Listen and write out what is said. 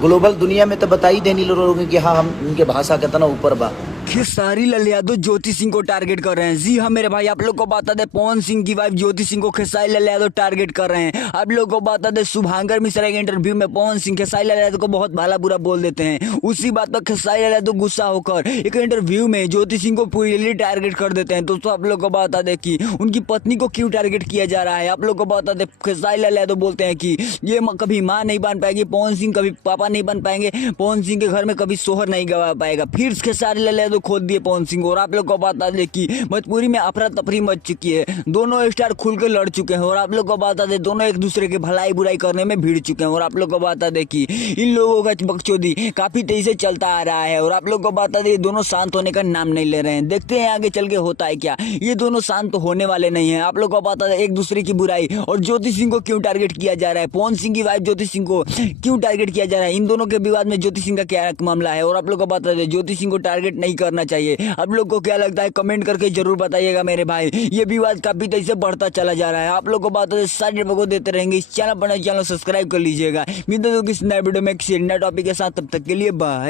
Global दुनिया में तो बता ही देनी लोगों की हाँ हम उनके भाषा कितना ऊपर बा। खेसारी लाल यादव ज्योति सिंह को टारगेट कर रहे हैं। जी हाँ मेरे भाई, आप लोग को बता दे पवन सिंह की वाइफ ज्योति सिंह को खेसारी लाल यादव टारगेट कर रहे हैं। आप लोग को बता दे शुभांकर मिश्रा के इंटरव्यू में पवन सिंह खेसारी लाल यादव को बहुत भला बुरा बोल देते हैं। उसी बात पर खेसारी लाल यादव गुस्सा होकर एक इंटरव्यू में ज्योति सिंह को पूरी टारगेट कर देते हैं। दोस्तों आप लोग को बता दे कि उनकी पत्नी को क्यों टारगेट किया जा रहा है। आप लोग को बता दे खेसारी लाल यादव बोलते हैं कि ये कभी माँ नहीं बन पाएगी, पवन सिंह कभी पापा नहीं बन पाएंगे, पवन सिंह के घर में कभी सोहर नहीं गवा पाएगा। फिर खेसारी लाल यादव खोद दिए पवन सिंह। और आप लोग को बता दें कि भोजपुरी में अफरा तफरी मच चुकी है, दोनों स्टार खुल के लड़ चुके हैं। और आप लोग को बता दें दोनों एक दूसरे के भलाई बुराई करने में भिड़ चुके हैं। और आप लोग को बता दें कि इन लोगों का बकचोदी काफी तेजी से चलता आ रहा है। और आप लोग को बता दें दोनों शांत होने का नाम नहीं ले रहे हैं। देखते हैं आगे चल के होता है क्या। ये दोनों शांत तो होने वाले नहीं है। आप लोग को बता दें एक दूसरे की बुराई और ज्योति सिंह को क्यों टारगेट किया जा रहा है, पवन सिंह की वाइफ ज्योति सिंह को क्यों टारगेट किया जा रहा है, इन दोनों के विवाद में ज्योति सिंह का क्या मामला है। और आप लोग को बता दें ज्योति सिंह को टारगेट नहीं करना चाहिए। आप लोग को क्या लगता है कमेंट करके जरूर बताइएगा मेरे भाई। ये विवाद काफी तेजी से बढ़ता चला जा रहा है। आप लोग को बता दें सारे को देते रहेंगे। इस चैनल पर चैनल सब्सक्राइब कर लीजिएगा। मिलते हैं किसी नए वीडियो में किसी नए टॉपिक के साथ, तब तक के लिए बाय।